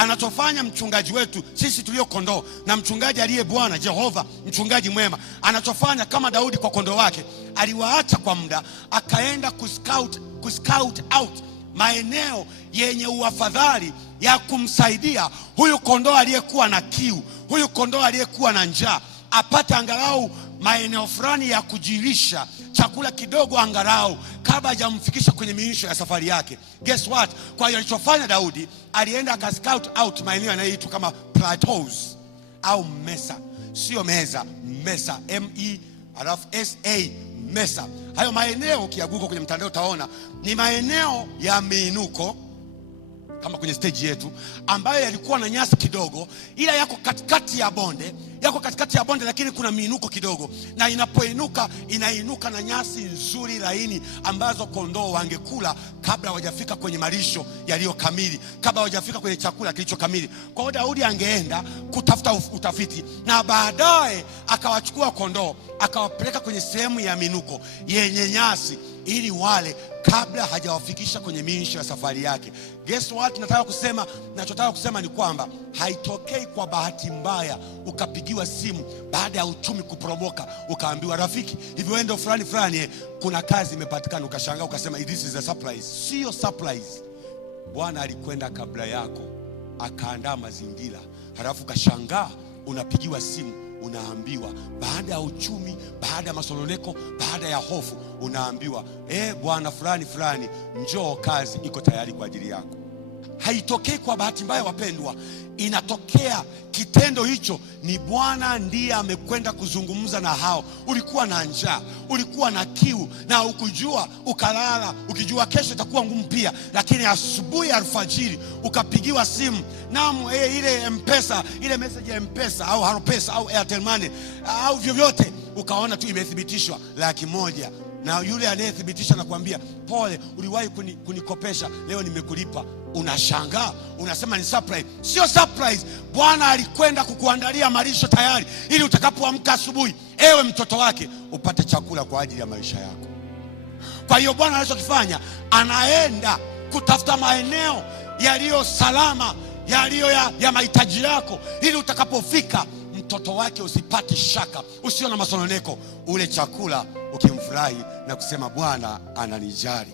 anachofanya mchungaji wetu sisi tulio kondoo, na mchungaji aliye Bwana Jehova, mchungaji mwema, anachofanya kama Daudi kwa kondoo wake, aliwaacha kwa muda, akaenda kuscout out maeneo yenye uafadhali ya kumsaidia huyu kondoo aliyekuwa na kiu, huyu kondoo aliyekuwa na njaa, apate angalau maeneo fulani ya kujilisha chakula kidogo angalau kabla hajamfikisha kwenye miisho ya safari yake. Guess what? Kwa hiyo alichofanya Daudi, alienda akascout out maeneo yanayoitwa kama plateaus au mesa, sio meza, mesa, MESA, mesa. Hayo maeneo ukiaguka kwenye mtandao utaona ni maeneo ya miinuko kama kwenye stage yetu, ambayo yalikuwa na nyasi kidogo, ila yako katikati ya bonde, lakini kuna miinuko kidogo, na inapoinuka inainuka na nyasi nzuri laini ambazo kondoo wangekula kabla hawajafika kwenye malisho yaliyo kamili, kabla hawajafika kwenye chakula kilicho kamili. Kwa hiyo Daudi angeenda kutafuta utafiti, na baadaye akawachukua kondoo akawapeleka kwenye sehemu ya miinuko yenye nyasi ili wale kabla hajawafikisha kwenye miisho ya safari yake. Guess what? Nachotaka kusema ni kwamba haitokei kwa bahati mbaya ukapigiwa simu baada ya uchumi kuporomoka, ukaambiwa rafiki, hivi wewe ndio fulani, kuna kazi imepatikana, ukashangaa ukasema this is a surprise. Sio surprise. Bwana alikwenda kabla yako, akaandaa mazingira, halafu ukashangaa unapigiwa simu, unaambiwa baada ya uchumi, baada ya masononeko, baada ya hofu, unaambiwa bwana fulani, njoo, kazi iko tayari kwa ajili yako. Haitokei kwa bahati mbaya wapendwa, inatokea kitendo hicho ni Bwana ndiye amekwenda kuzungumza na hao. Ulikuwa na njaa, ulikuwa na kiu na ukujua, ukalala ukijua kesho itakuwa ngumu pia, lakini asubuhi alfajiri ukapigiwa simu, naam, ile M-Pesa, ile message ya M-Pesa au Haro-Pesa au Airtel Money au vyovyote, ukaona tu imethibitishwa 100,000, na yule anayethibitisha anakuambia pole, uliwahi kunikopesha, leo nimekulipa. Unashangaa, unasema ni surprise. Sio surprise. Bwana alikwenda kukuandalia malisho tayari, ili utakapoamka asubuhi, ewe mtoto wake, upate chakula kwa ajili ya maisha yako. Kwa hiyo Bwana anachokifanya, anaenda kutafuta maeneo yaliyo salama, yaliyo ya mahitaji yako, ili utakapofika mtoto wake usipate shaka, usio na masononeko, ule chakula ukimfurahi na kusema Bwana ananijali.